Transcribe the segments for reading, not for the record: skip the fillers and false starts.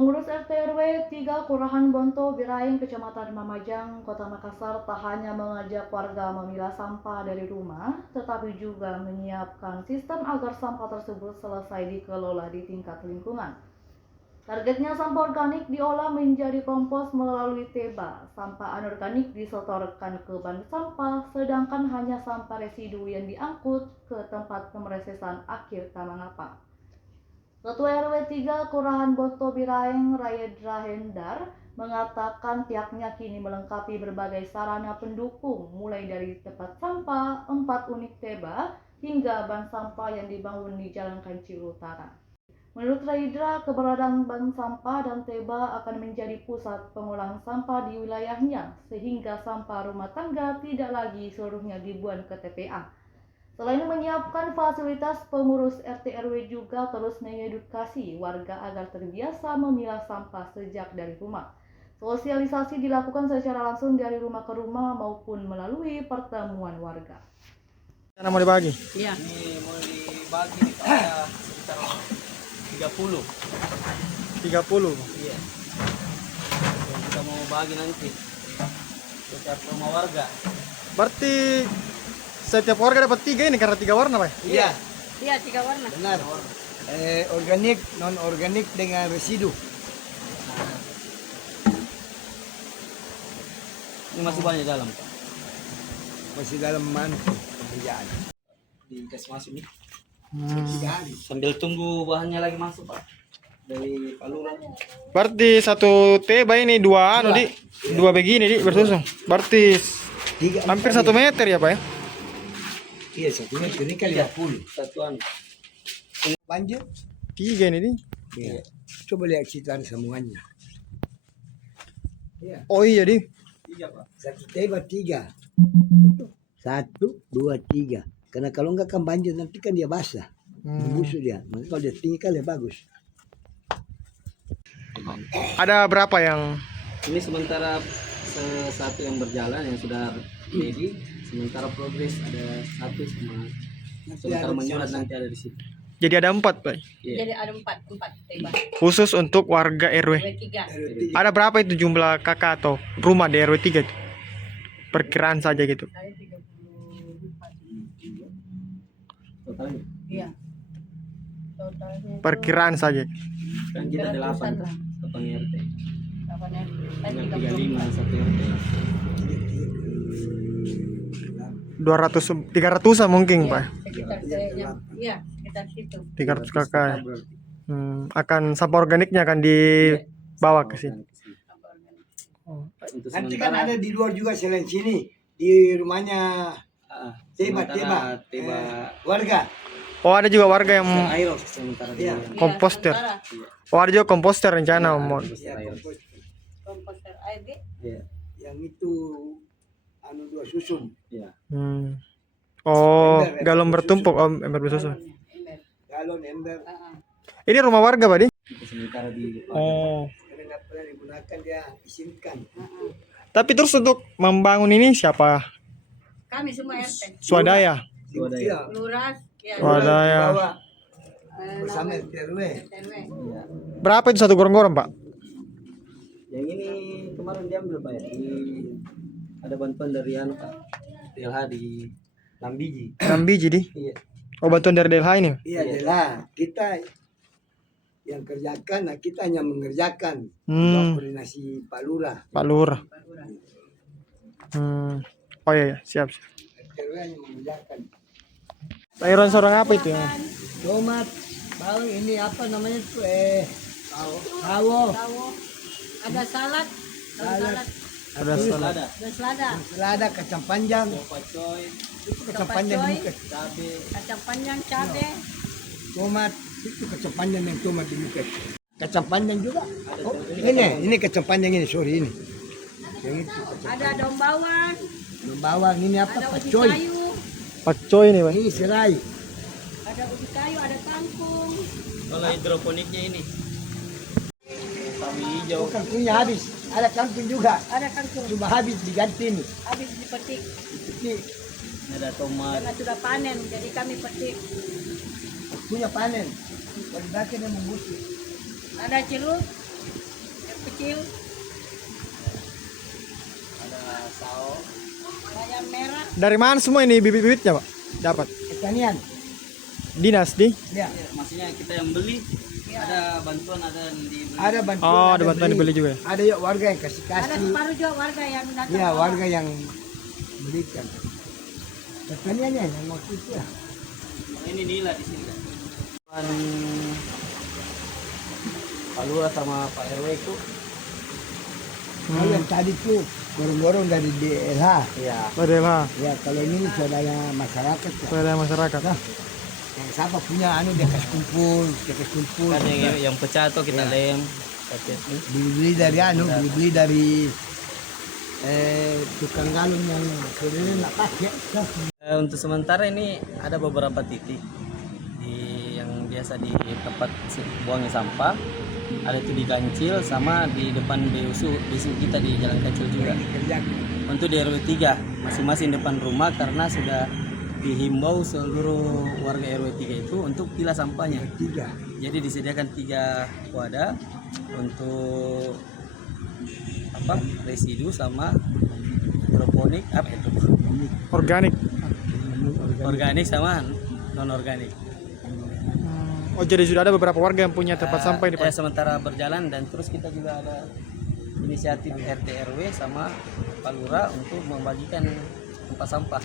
Pengurus RT RW 3 Kelurahan Bonto Biraing, Kecamatan Mamajang, Kota Makassar tak hanya mengajak warga memilah sampah dari rumah, tetapi juga menyiapkan sistem agar sampah tersebut selesai dikelola di tingkat lingkungan. Targetnya sampah organik diolah menjadi kompos melalui teba. Sampah anorganik disetorkan ke bank sampah, sedangkan hanya sampah residu yang diangkut ke tempat pemrosesan akhir Tamangapa. Ketua RW 3 Kelurahan Bonto Biraing, Rayedra Hendar, mengatakan pihaknya kini melengkapi berbagai sarana pendukung, mulai dari tempat sampah, 4 unit teba, hingga bank sampah yang dibangun di Jalan Kancil Utara. Menurut Rayedra, keberadaan bank sampah dan teba akan menjadi pusat pengolahan sampah di wilayahnya, sehingga sampah rumah tangga tidak lagi seluruhnya dibuang ke TPA. Selain menyiapkan fasilitas, pengurus RT RW juga terus mengedukasi warga agar terbiasa memilah sampah sejak dari rumah. Sosialisasi dilakukan secara langsung dari rumah ke rumah maupun melalui pertemuan warga. Mana mau dibagi? Iya. Ini mau dibagi nih Pak, sekitar 30. 30. Iya. Yang kita mau bagi nanti setiap rumah warga. Berarti setiap warga dapat 3 ini karena 3 warna, Pak? Iya. Iya, 3 warna. Benar. Organik, non organik dengan residu. Ini masih banyak dalam Pak. Masih dalam mangkuk pekerjaan. Dikasih masuk nih. 3 hari. Sambil tunggu bahannya lagi masuk Pak. Dari Palura. Berarti satu teba ini 2 anu, Di. 2 begini, Di, bersusun. Berarti 3 hampir 1 meter ya, Pak ya? Iya, 1 meter ini kan 50. Satuan. Banjir. 3 ini, Di. Iya. Coba lihat citaan sambungannya. Iya. Oh iya, Di. 3 Pak. Satu teba 3. 1, 2, 3. Karena kalau enggak kan banjir nanti kan dia basah. Busuk dia. Maka kalau dia tinggi kan lebih bagus. Ada berapa yang Ini sementara satu yang berjalan yang sudah ready. Sementara progres ada 1 sama sementara menyurat nanti ada di situ. jadi ada 4, Pak? Iya. Jadi ada 4 teba. Khusus untuk warga RW. RW 3. Ada berapa itu jumlah kakak atau rumah di RW 3 itu? Perkiraan saja gitu. Saya 34. Totalnya Iya. Totalnya itu Perkiraan saja. kan kita 8 lah. 8 RT. 8 RT. Dengan 35 satu RT. 200 300-an mungkin, Pak. Sekitar kayaknya. Iya, sekitar situ. 300 kakak. Akan sampah organiknya akan dibawa ke sini. Untuk Nanti kan sementara ada di luar juga selain sini. Di rumahnya teba warga. Oh, ada juga warga yang air sementara Iya. dia. komposter. Sementara Oh, ada juga komposter rencana mau. Iya, komposter air di Iya. yang itu anu 2 susun. Iya. Oh, galon bertumpuk, Om, ember bersusun. ember. Galon ember. Ini rumah warga, Pak, Di? Untuk sementara di Oh. Karena nggak pernah digunakan dia izinkan. Tapi terus untuk membangun ini siapa? Kami semua RT. Swadaya. Swadaya. Lurah, ya. Swadaya. Bawa bersama RW. RW. Iya. Berapa itu satu gorong-gorong, Pak? Yang ini kemarin diambil Pak ya. Ada bantuan dari anu Pak. DLH di Lambiji. 6 biji, Di. Iya. Oh, bantuan dari DLH ini. Iya, jelas. Kita yang kerjakan, nah kita hanya mengerjakan. Koordinasi Pak Lurah. Pak Lurah. Oh iya, siap. RW hanya mengerjakan. Sayuran seorang apa itu? Tomat, bawang ini apa namanya tuh sawo, Ada salad. salad, Ada salad. Ada selada. selada, kacang panjang, Pacoy, itu kacang panjang dibuka, cabe. Kacang panjang, cabe. tomat, itu kacang panjang yang tomat dibuka. Kacang panjang juga. Oh, ini kacang panjang ini, sorry ini. Yang itu Ada daun bawang. bawang ini apa? Ada ubi Pacoy. kayu. Pakcoy ini, Pak. Ini serai. Ada ubi kayu, ada kangkung. Kalau hidroponiknya ini. Cabai hijau. Oh, kangkungnya habis. Ada kangkung juga. Ada kangkung. Cuma habis diganti nih. Habis dipetik. Ini Ada tomat. Karena sudah panen, jadi kami petik. punya panen. Kalau dibakar dia membusuk. Ada jeruk. kancil, ada saus. bayam merah. Dari mana semua ini bibit-bibitnya Pak? Dapat. Pertanian. Dinas di? Ya. Maksudnya kita yang beli, ada bantuan, ada yang dibeli. Ada bantuan. Oh, ada bantuan dibeli juga ya? Ada yuk warga yang Ada kasih. separuh juga warga yang datang. Ya, warga yang belikan. Pertaniannya yang waktu itu ya. Ini nila di sini. Pak Lurah sama Pak RW itu. Kalau yang tadi tuh gorong-gorong dari DLH. Iya. Padahal Ya, kalau ini saudara masyarakat ya. pada masyarakat. Nah, yang siapa punya dia kasih kumpul, Kan yang pecah tuh kita lem. beli-beli dari beli-beli dari tukang galon yang saudara nak pakai. Untuk sementara ini ada beberapa titik yang biasa di tempat buangnya sampah. Ada itu di Kancil sama di depan BUSU kita di Jalan Kancil juga. Untuk di RW 3 masing-masing depan rumah karena sudah dihimbau seluruh warga RW 3 itu untuk pilah sampahnya. 3. Jadi disediakan 3 wadah untuk residu sama hidroponik Organik. organik sama non organik. Oh, jadi sudah ada beberapa warga yang punya tempat sampah ini Pak? Sementara berjalan dan terus kita juga ada inisiatif RT RW sama Pak Lurah untuk membagikan tempat sampah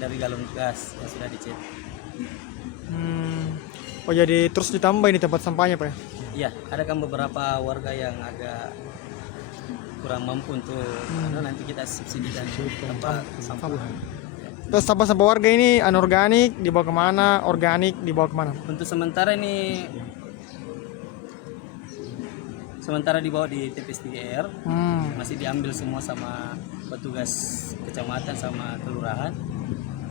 dari galon gas yang sudah dicet. Oh, jadi terus ditambah ini tempat sampahnya Pak ya? Iya, ada kan beberapa warga yang agak kurang mampu untuk nanti kita subsidikan tempat sampah. Terus sampah-sampah warga ini anorganik dibawa kemana? Organik dibawa kemana? Untuk sementara ini dibawa di TPS 3R, masih diambil semua sama petugas kecamatan sama kelurahan.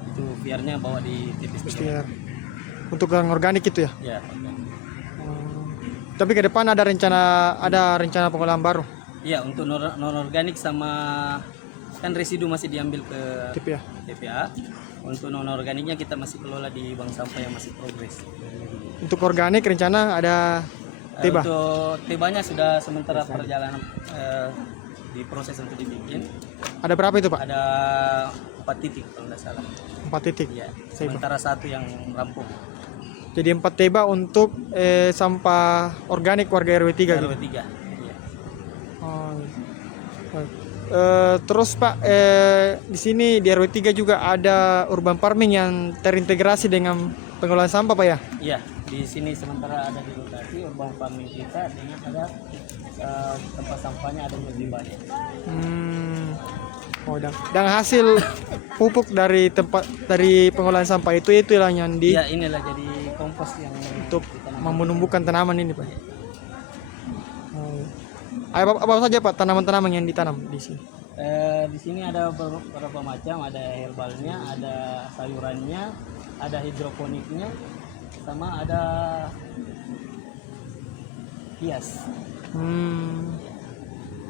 Itu biarnya bawa di TPS 3R. Untuk yang organik itu ya? Ya. Tapi ke depan ada rencana pengolahan baru? Iya, untuk non organik sama kan residu masih diambil ke TPA. Untuk non organiknya kita masih kelola di bank sampah yang masih progres. Untuk organik rencana ada tiba? Untuk tibanya sudah sementara perjalanan diproses untuk dibikin. Ada berapa itu Pak? Ada 4 titik kalau tidak salah. 4 titik? Ya, sementara 1 yang rampung. Jadi 4 teba untuk sampah organik warga RW 3 RW gitu? 3. Ya. Oh, baik. Terus Pak, di sini di RW 3 juga ada urban farming yang terintegrasi dengan pengolahan sampah Pak ya? Iya, di sini sementara ada di lokasi urban farming kita dengan ada tempat sampahnya ada yang lebih banyak. Oh, dan hasil pupuk dari pengolahan sampah itulah yang di Iya, inilah jadi kompos yang untuk menumbuhkan tanaman ini Pak. Apa saja Pak tanaman-tanaman yang ditanam di sini? Di sini ada beberapa macam, ada herbalnya, ada sayurannya, ada hidroponiknya, sama ada hias.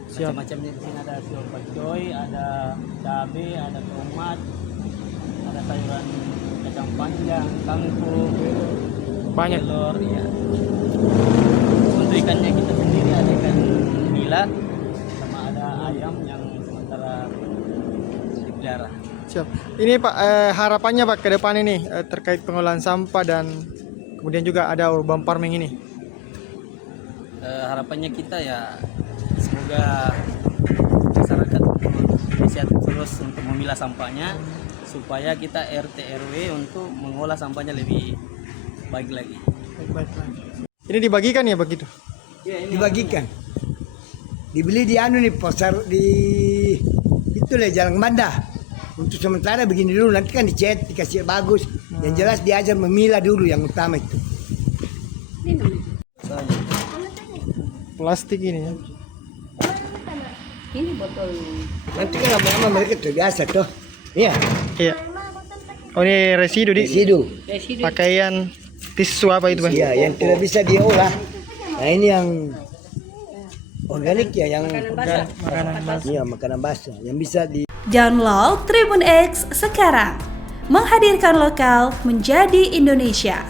Macam-macamnya di sini ada sayur pakcoy, ada cabai, ada tomat, ada sayuran kacang panjang, kangkung, banyak. telur, ya. Untuk ikannya kita sendiri ada ikan nila, sama ada ayam yang sementara dipelihara. Siap. Ini Pak, harapannya Pak ke depan ini terkait pengolahan sampah dan kemudian juga ada urban farming ini. Harapannya kita ya semoga masyarakat inisiatif terus untuk memilah sampahnya supaya kita RT RW untuk mengolah sampahnya lebih baik lagi. Baik. Ini dibagikan ya begitu? Dibagikan. Dibeli di pasar di itulah Jalan Banda. Untuk sementara begini dulu, nanti kan dicat, dikasih bagus. Yang jelas diajar memilah dulu yang utama itu. Plastik ini ya. Ini botol. Nanti kan lama-lama mereka terbiasa toh. Iya. Iya. Oh, ini residu Residu. pakaian tisu apa itu Pak? Iya, yang tidak bisa diolah. Nah, ini yang organik ya, yang Makanan basah. iya makanan basah yang bisa di Download Tribun X sekarang. Menghadirkan lokal menjadi Indonesia.